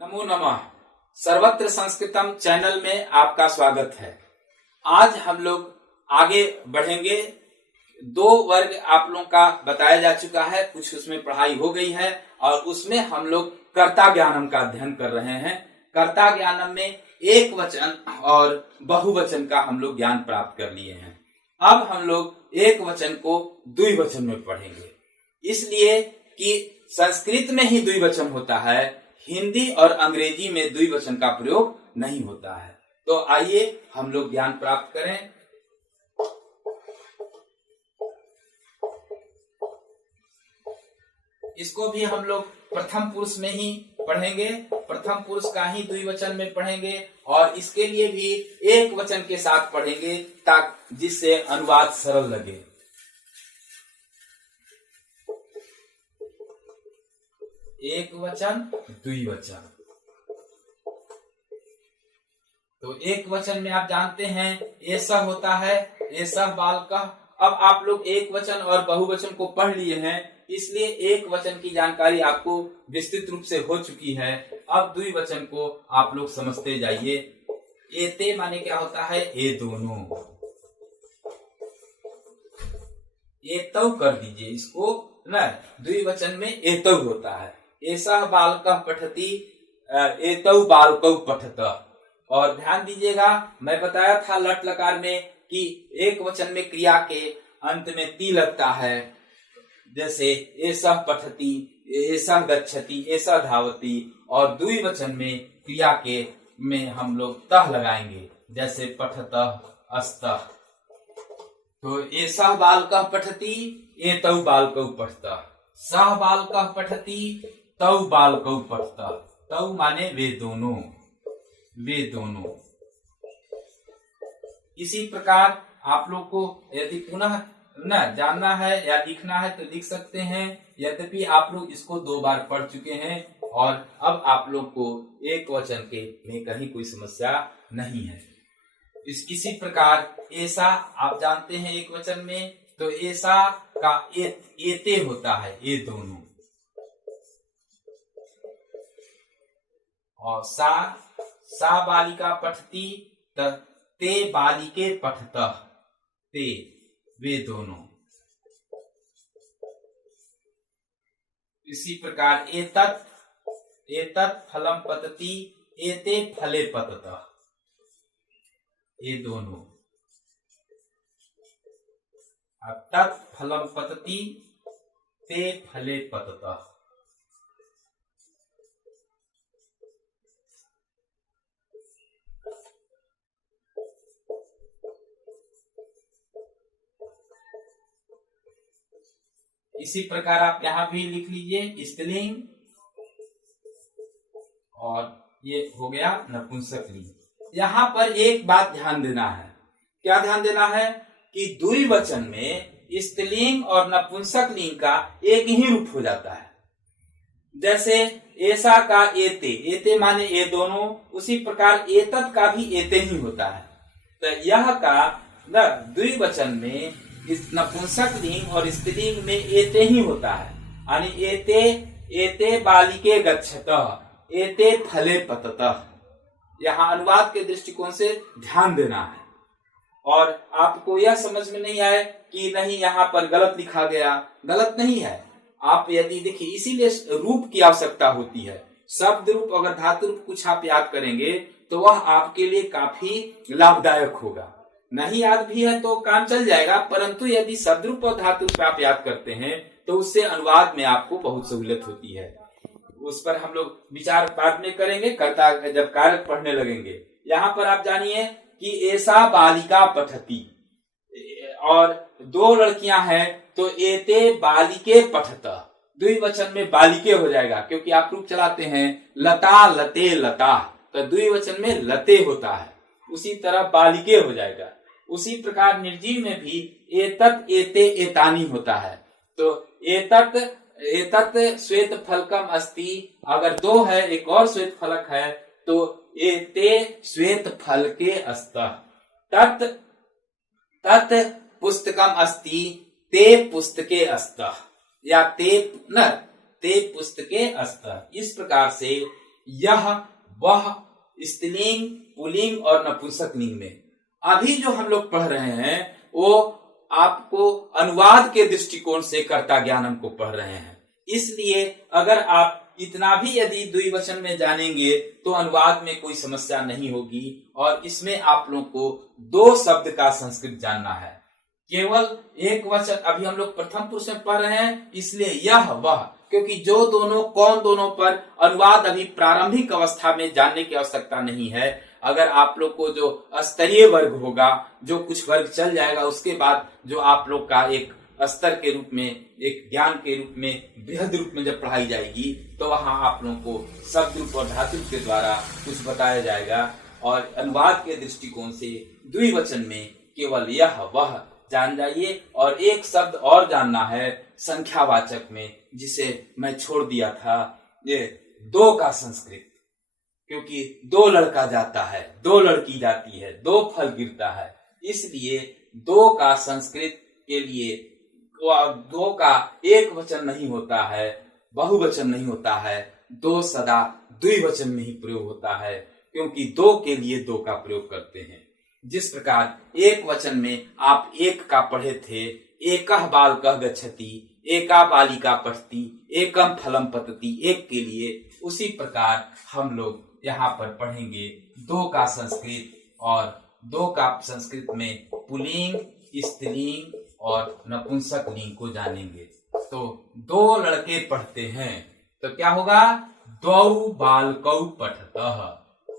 नमो नमः। सर्वत्र संस्कृतम चैनल में आपका स्वागत है। आज हम लोग आगे बढ़ेंगे। 2 वर्ग आप लोगों का बताया जा चुका है, कुछ उसमें पढ़ाई हो गई है और उसमें हम लोग कर्ता ज्ञानम का अध्ययन कर रहे हैं। कर्ता ज्ञानम में एक वचन और बहुवचन का हम लोग ज्ञान प्राप्त कर लिए हैं। अब हम लोग एक वचन को द्विवचन में पढ़ेंगे, इसलिए कि संस्कृत में ही द्विवचन होता है, हिंदी और अंग्रेजी में द्विवचन का प्रयोग नहीं होता है। तो आइए हम लोग ज्ञान प्राप्त करें। इसको भी हम लोग प्रथम पुरुष में ही पढ़ेंगे, प्रथम पुरुष का ही द्विवचन में पढ़ेंगे और इसके लिए भी एक वचन के साथ पढ़ेंगे ताकि जिससे अनुवाद सरल लगे। एक वचन द्विवचन। तो एक वचन में आप जानते हैं ऐसा होता है, ऐसा बालकः। अब आप लोग एक वचन और बहुवचन को पढ़ लिए हैं, इसलिए एक वचन की जानकारी आपको विस्तृत रूप से हो चुकी है। अब द्विवचन को आप लोग समझते जाइए। एते माने क्या होता है? ये दोनों। एतौ कर दीजिए इसको ना, द्विवचन में एतौ होता है। ऐसा बालकः पठति, एतौ बालकौ पठत। और ध्यान दीजिएगा, मैं बताया था लट लकार में कि एक वचन में क्रिया के अंत में ती लगता है, जैसे ऐसा पठति, ऐसा गच्छति, ऐसा धावति। और द्विवचन में क्रिया के में हम लोग तह लगाएंगे, जैसे पठतः, अस्तः। तो ऐसा बालकः पठति, एतौ बालकौ पठतः। सह बालकः पठति, तौ बालकौ पठतः। तौ माने वे दोनों, वे दोनों। इसी प्रकार आप लोग को यदि पुनः न जानना है या लिखना है तो लिख सकते हैं, यद्यपि आप लोग इसको 2 बार पढ़ चुके हैं और अब आप लोग को एक वचन के में कहीं कोई समस्या नहीं है। इसी प्रकार ऐसा आप जानते हैं एक वचन में, तो ऐसा का एते होता है, ये दोनों। और सा बालिका पठती, ते बालिके पठतः। ते वे दोनों। इसी प्रकार एतत् फलम पतति, एते फले पततः। ये दोनों। तत् फलम पतति, ते फले पततः। इसी प्रकार आप यहां भी लिख लीजिए स्त्रीलिंग, और ये हो गया नपुंसकलिंग। यहां पर एक बात ध्यान देना है। क्या ध्यान देना है? कि द्विवचन में स्त्रीलिंग और नपुंसकलिंग का एक ही रूप हो जाता है। जैसे ऐसा का एते, एते माने ये दोनों। उसी प्रकार एतत् का भी एते ही होता है। तो यह का द्विवचन में इस नपुंसकलिंग और स्त्रीलिंग में एते ही होता है। यानी एते बालिके गच्छतः, एते फले पततः। यहाँ अनुवाद के दृष्टिकोण से ध्यान देना है। और आपको यह समझ में नहीं आए कि नहीं यहाँ पर गलत लिखा गया, गलत नहीं है। आप यदि देखिए, इसीलिए रूप की आवश्यकता होती है। शब्द रूप अगर धातु रूप कुछ आप याद करेंगे तो वह आपके लिए काफी लाभदायक होगा। नहीं याद भी है तो काम चल जाएगा, परंतु यदि शब्द रूप और धातु रूप आप याद करते हैं तो उससे अनुवाद में आपको बहुत सहूलियत होती है। उस पर हम लोग विचार बाद में करेंगे, कर्ता जब कारक पढ़ने लगेंगे। यहाँ पर आप जानिए कि ऐसा बालिका पठती, और 2 लड़कियां हैं तो एते बालिके पठतः। द्विवचन में बालिके हो जाएगा, क्योंकि आप रूप चलाते हैं लता, लते, लता। तो द्विवचन में लते होता है, उसी तरह बालिके हो जाएगा। उसी प्रकार निर्जीव में भी एतत्, एते, एतानी होता है। तो एतत् श्वेत फलकम अस्ति, अगर 2 है, एक और श्वेत फलक है तो एते श्वेत फलके अस्तः। तत् पुस्तकम अस्ति, ते पुस्तके अस्तः। या ते पुस्तके अस्तः। इस प्रकार से यह वह स्त्रीलिंग, पुल्लिंग और नपुंसकलिंग में। अभी जो हम लोग पढ़ रहे हैं वो आपको अनुवाद के दृष्टिकोण से कर्ता ज्ञान हमको पढ़ रहे हैं। इसलिए अगर आप इतना भी यदि द्विवचन में जानेंगे तो अनुवाद में कोई समस्या नहीं होगी। और इसमें आप लोग को 2 शब्द का संस्कृत जानना है, केवल एक वचन। अभी हम लोग प्रथम पुरुष में पढ़ रहे हैं, इसलिए यह वह, क्योंकि जो दोनों कौन दोनों पर अनुवाद अभी प्रारंभिक अवस्था में जानने की आवश्यकता नहीं है। अगर आप लोग को जो स्तरीय वर्ग होगा, जो कुछ वर्ग चल जाएगा, उसके बाद जो आप लोग का एक स्तर के रूप में, एक ज्ञान के रूप में, बृहद रूप में जब पढ़ाई जाएगी तो वहां आप लोगों को शब्द रूप और धातु के द्वारा कुछ बताया जाएगा। और अनुवाद के दृष्टिकोण से द्विवचन में केवल यह वह जान जाइए। और एक शब्द और जानना है संख्यावाचक में, जिसे मैं छोड़ दिया था, ये 2 का संस्कृत। क्योंकि 2 लड़का जाता है, 2 लड़की जाती है, 2 फल गिरता है, इसलिए 2 का संस्कृत के लिए 2 का एक वचन नहीं होता है, बहुवचन नहीं होता है। 2 सदा द्विवचन में ही प्रयोग होता है, क्योंकि 2 के लिए 2 का प्रयोग करते हैं। जिस प्रकार एक वचन में आप एक का पढ़े थे, एकः बालकः गच्छति, एका बालिका पठति, एकम फलम पतति, एक के लिए, उसी प्रकार हम लोग यहाँ पर पढ़ेंगे 2 का संस्कृत। और 2 का संस्कृत में पुल्लिंग, स्त्रीलिंग और नपुंसकलिंग को जानेंगे। तो 2 लड़के पढ़ते हैं तो क्या होगा, 2 बालकौ पठतः।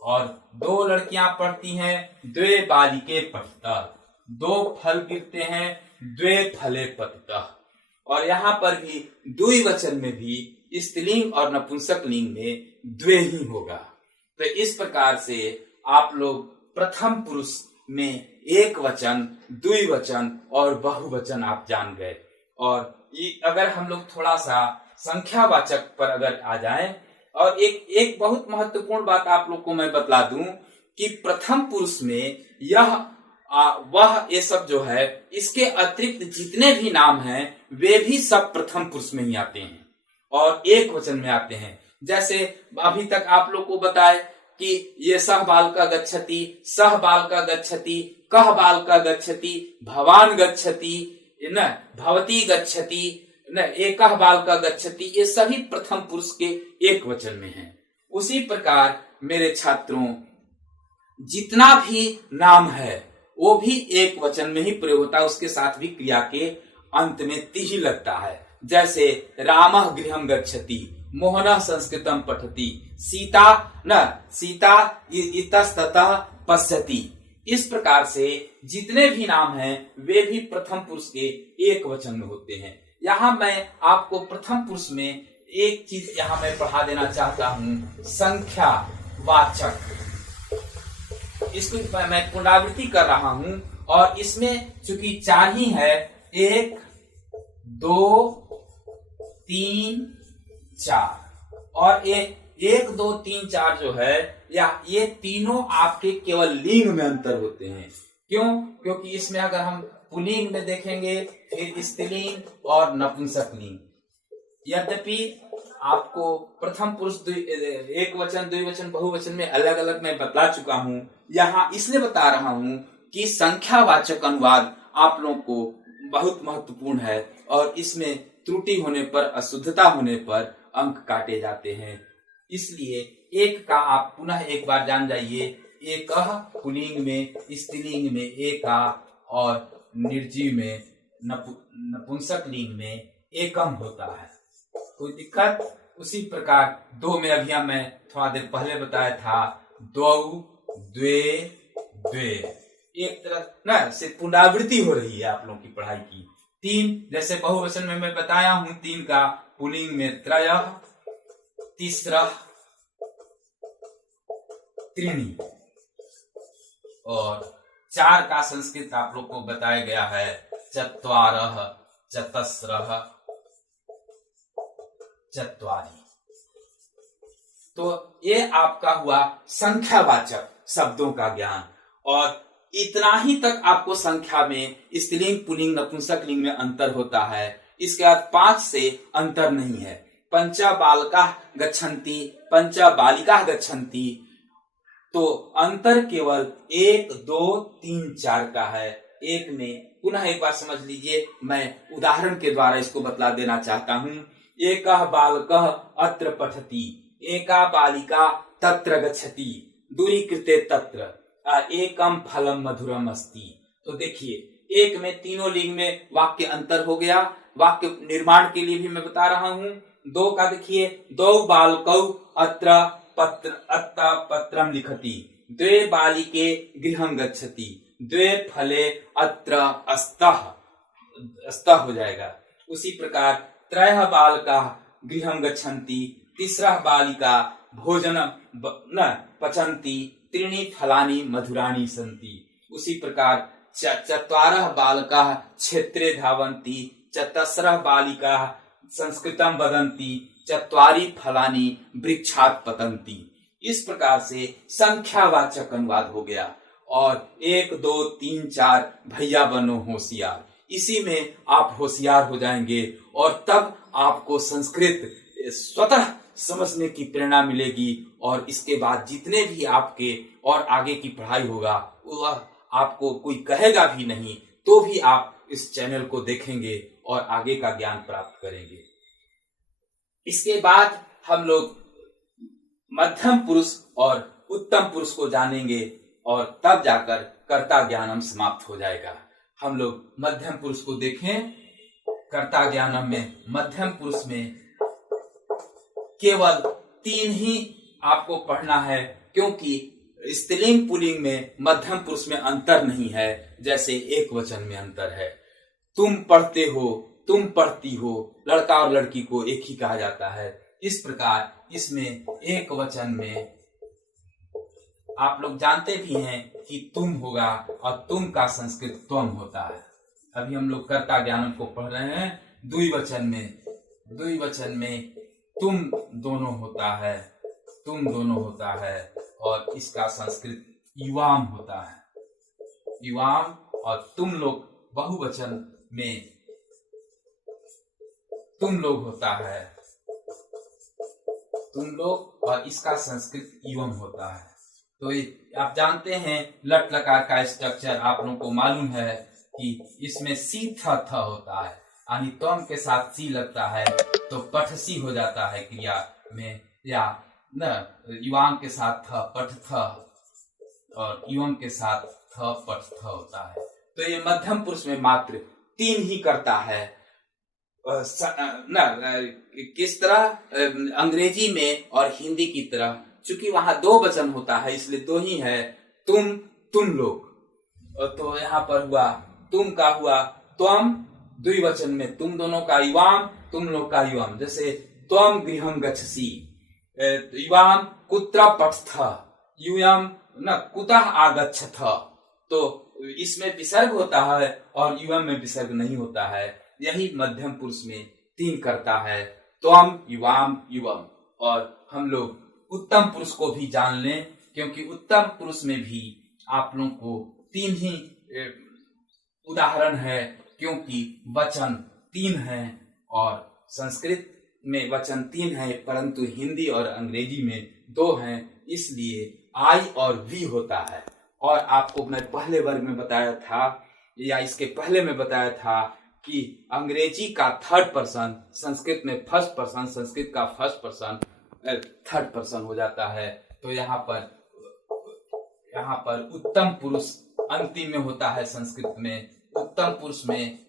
और 2 लड़कियां पढ़ती हैं, 2 बालिके पठतः। 2 फल गिरते हैं, 2 फले पततः। और यहाँ पर भी द्विवचन में भी स्त्रीलिंग और नपुंसकलिंग में 2 ही होगा। तो इस प्रकार से आप लोग प्रथम पुरुष में एक वचन, द्विवचन और बहुवचन आप जान गए। और अगर हम लोग थोड़ा सा संख्यावाचक पर अगर आ जाएं, और एक बहुत महत्वपूर्ण बात आप लोग को मैं बतला दूं कि प्रथम पुरुष में यह वह ये सब जो है, इसके अतिरिक्त जितने भी नाम हैं वे भी सब प्रथम पुरुष में ही आते हैं और एक वचन में आते हैं। जैसे अभी तक आप लोग को बताए कि ये सह बालका गच्छति, सह बालका गच्छति, कह बालका गच्छति, भवान गच्छति, न भवती गच्छति, न एकह बालका गच्छति, ये सभी प्रथम पुरुष के एक वचन में हैं। उसी प्रकार मेरे छात्रों, जितना भी नाम है वो भी एक वचन में ही प्रयोग होता है, उसके साथ भी क्रिया के अंत में ति ही लगता है। जैसे रामः गृहं गच्छति, मोहनः संस्कृतं पठति, सीता इतस्ततः पश्यति। इस प्रकार से जितने भी नाम हैं वे भी प्रथम पुरुष के एक वचन में होते हैं। यहाँ मैं आपको प्रथम पुरुष में एक चीज यहाँ मैं पढ़ा देना चाहता हूँ, संख्या वाचक। इसको मैं पुनरावृत्ति कर रहा हूँ और इसमें चूंकि 4 ही है, 1 2 3 4, और 1 2 3 4 जो है, या ये तीनों आपके केवल लिंग में अंतर होते हैं। क्यों? क्योंकि इसमें अगर हम पुल्लिंग में देखेंगे, फिर स्त्रीलिंग और नपुंसकलिंग। यद्यपि आपको प्रथम पुरुष एक वचन, द्विवचन, बहुवचन में अलग अलग मैं बता चुका हूं, यहाँ इसलिए बता रहा हूं कि संख्यावाचक अनुवाद आप लोगों को बहुत महत्वपूर्ण है और इसमें त्रुटि होने पर, अशुद्धता होने पर अंक काटे जाते हैं। इसलिए एक का आप पुनः एक बार जान जाइए, एकः पुल्लिंग में, स्त्रीलिंग में एका, और निर्जीव में, नपुंसकलिंग में एकम होता है। कोई दिक्कत? उसी प्रकार 2 में अभी मैं थोड़ा देर पहले बताया था, 2 द्वे द्वे, एक तरह ना से पुनरावृत्ति हो रही है आप लोगों की पढ़ाई की। 3 जैसे बहुवचन में मैं बताया हूं, 3 का पुल्लिंग में त्रयः, तीसरा त्रीणि, और 4 का संस्कृत आप लोग को बताया गया है, चत्वारः, चतस्रः, चत्वारि। तो ये आपका हुआ संख्यावाचक शब्दों का ज्ञान। और इतना ही तक आपको संख्या में स्त्रीलिंग, पुल्लिंग, नपुंसकलिंग में अंतर होता है। इसके बाद 5 से अंतर नहीं है। पंचा बालकाः गच्छन्ति, पंचा बालिकाः गच्छन्ति। तो अंतर केवल 1, 2, 3, 4 का है। एक में पुनः एक बार समझ लीजिए, मैं उदाहरण के द्वारा इसको बतला देना चाहता हूँ। एकः बालकः अत्र पठति, एका बालिका तत्र गच्छति, दूरीकृते तत्र, एकम फलम मधुरम अस्ति। तो देखिए, एक में तीनों लिंग में वाक्य अंतर हो गया। वाक्य निर्माण के लिए भी मैं बता रहा हूँ। 2 का देखिए, द्वौ बालकौ अत्र पत्रम लिखति, द्वे बालिके गृहं गच्छति, द्वे फले अत्र अस्तः हो जाएगा। उसी प्रकार त्रयः बालकाः गृहं गच्छन्ति, तीसरा बालिका भोजन न पचन्ति, त्रीणि फलानि मधुराणि सन्ति। उसी प्रकार चत्वारः बालकाः क्षेत्रे धावन्ति, चतस्रः बालिकाः संस्कृतं वदन्ति, चत्वारि फलानि वृक्षात् पतन्ति। इस प्रकार से संख्यावाचक अनुवाद हो गया। और 1, 2, 3, 4 भैया बनो होशियार, इसी में आप होशियार हो जाएंगे और तब आपको संस्कृत स्वतः समझने की प्रेरणा मिलेगी। और इसके बाद जितने भी आपके और आगे की पढ़ाई होगा, वह आपको कोई कहेगा भी नहीं, तो भी आप इस चैनल को देखेंगे और आगे का ज्ञान प्राप्त करेंगे। इसके बाद हम लोग मध्यम पुरुष और उत्तम पुरुष को जानेंगे और तब जाकर कर्ता ज्ञानम समाप्त हो जाएगा। हम लोग मध्यम पुरुष को देखें। कर्ता ज्ञानम में मध्यम पुरुष में केवल 3 ही आपको पढ़ना है, क्योंकि स्त्रीलिंग पुल्लिंग में मध्यम पुरुष में अंतर नहीं है, जैसे एक वचन में अंतर है। तुम पढ़ते हो, तुम पढ़ती हो, लड़का और लड़की को एक ही कहा जाता है। इस प्रकार इसमें एक वचन में आप लोग जानते भी हैं कि तुम होगा और तुम का संस्कृत त्वम होता है। अभी हम लोग कर्ता ज्ञानम को पढ़ रहे हैं। द्विवचन में तुम दोनों होता है, तुम दोनों होता है और इसका संस्कृत युवाम होता है, युवाम। और तुम लोग बहुवचन में तुम लोग होता है, तुम लोग, और इसका संस्कृत युवम होता है। तो आप जानते हैं लट लकार का स्ट्रक्चर आप लोगों को मालूम है कि इसमें सी थ होता है, यानी त्वम के साथ सी लगता है तो पठसी हो जाता है क्रिया में, या न युवाम के साथ थ पठ थ और युवम के साथ थ पठ थ होता है। तो ये मध्यम पुरुष में मात्र 3 ही करता है। किस तरह अंग्रेजी में और हिंदी की तरह, चूंकि वहां 2 वचन होता है इसलिए 2 ही है, तुम लोग। तो यहाँ पर हुआ तुम का हुआ त्वम, द्विवचन में तुम दोनों का युवाम, तुम लोग का युवाम। जैसे त्वम गृहं गच्छसि, युवाम कुत्र पठथ, यूयम न कुतः आगच्छथ। तो इसमें विसर्ग होता है और युवम में विसर्ग नहीं होता है। यही मध्यम पुरुष में 3 करता है, त्वम, युवाम, युवम। और हम लोग उत्तम पुरुष को भी जान लें, क्योंकि उत्तम पुरुष में भी आप लोगों को 3 ही उदाहरण है, क्योंकि वचन 3 हैं और संस्कृत में वचन 3 है, परंतु हिंदी और अंग्रेजी में 2 हैं, इसलिए आई और वी होता है। और आपको मैं पहले वर्ग में बताया था, या इसके पहले में बताया था कि अंग्रेजी का 3rd पर्सन संस्कृत में 1st पर्सन, संस्कृत का 1st पर्सन 3rd पर्सन हो जाता है। तो यहाँ पर उत्तम पुरुष अंतिम में होता है। संस्कृत में उत्तम पुरुष में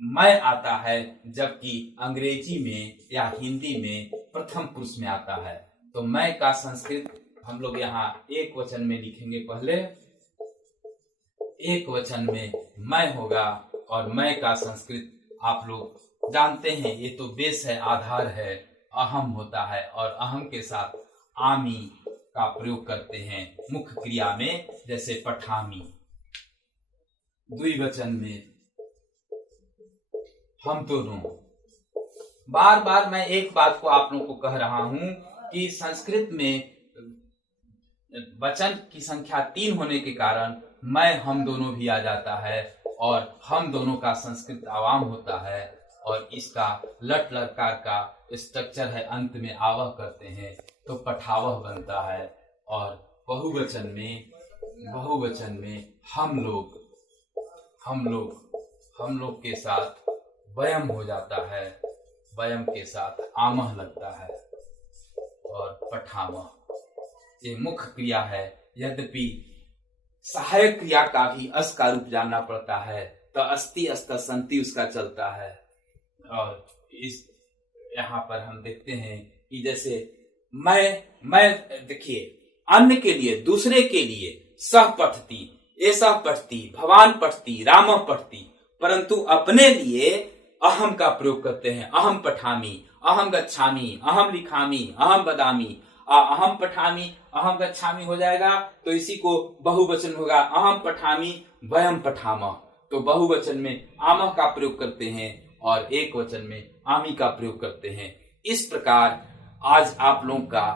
मैं आता है, जबकि अंग्रेजी में या हिंदी में प्रथम पुरुष में आता है। तो मैं का संस्कृत हम लोग यहाँ एक वचन में लिखेंगे। पहले एक वचन में मैं होगा और मैं का संस्कृत आप लोग जानते हैं, ये तो बेस है, आधार है, अहम होता है और अहम के साथ आमी का प्रयोग करते हैं मुख्य क्रिया में, जैसे पठामी। द्विवचन में हम दोनों। बार बार मैं एक बात को आप लोगों को कह रहा हूं कि संस्कृत में वचन की संख्या 3 होने के कारण मैं हम दोनों भी आ जाता है और हम दोनों का संस्कृत आवाम होता है। और इसका लट लकार का स्ट्रक्चर है, अंत में आवह करते हैं तो पठावह बनता है। और बहुवचन में हम लोग के साथ वयम हो जाता है, वयम के साथ आमह लगता है और पठामह। ये मुख्य क्रिया है, यद्यपि सहायक क्रिया का भी अस का रूप जानना पड़ता है, तो अस्ति अस्त संति उसका चलता है। और इस यहाँ पर हम देखते हैं कि जैसे मैं देखिए, अन्य के लिए, दूसरे के लिए सह पठती, ऐसा पठती, भवान पठती, राम पठती, परंतु अपने लिए अहम का प्रयोग करते हैं। अहम पठामी, अहम गच्छामी, अहम लिखामी, अहम बदामी। अहम पठामी, अहम गच्छामी हो जाएगा तो इसी को बहुवचन होगा, अहम पठामी वयम पठामः। तो बहुवचन में आमह का प्रयोग करते हैं और एक वचन में आमी का प्रयोग करते हैं। इस प्रकार आज आप लोगों का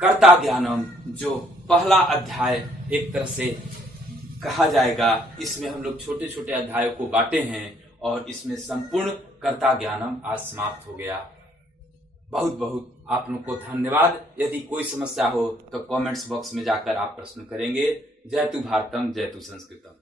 कर्ता ज्ञानम जो पहला अध्याय एक तरह से कहा जाएगा, इसमें हम लोग छोटे छोटे अध्यायों को बांटे हैं और इसमें संपूर्ण कर्ता ज्ञानम आज समाप्त हो गया। बहुत बहुत आप लोग को धन्यवाद। यदि कोई समस्या हो तो कमेंट्स बॉक्स में जाकर आप प्रश्न करेंगे। जय तु भारतम, जय तु संस्कृतम।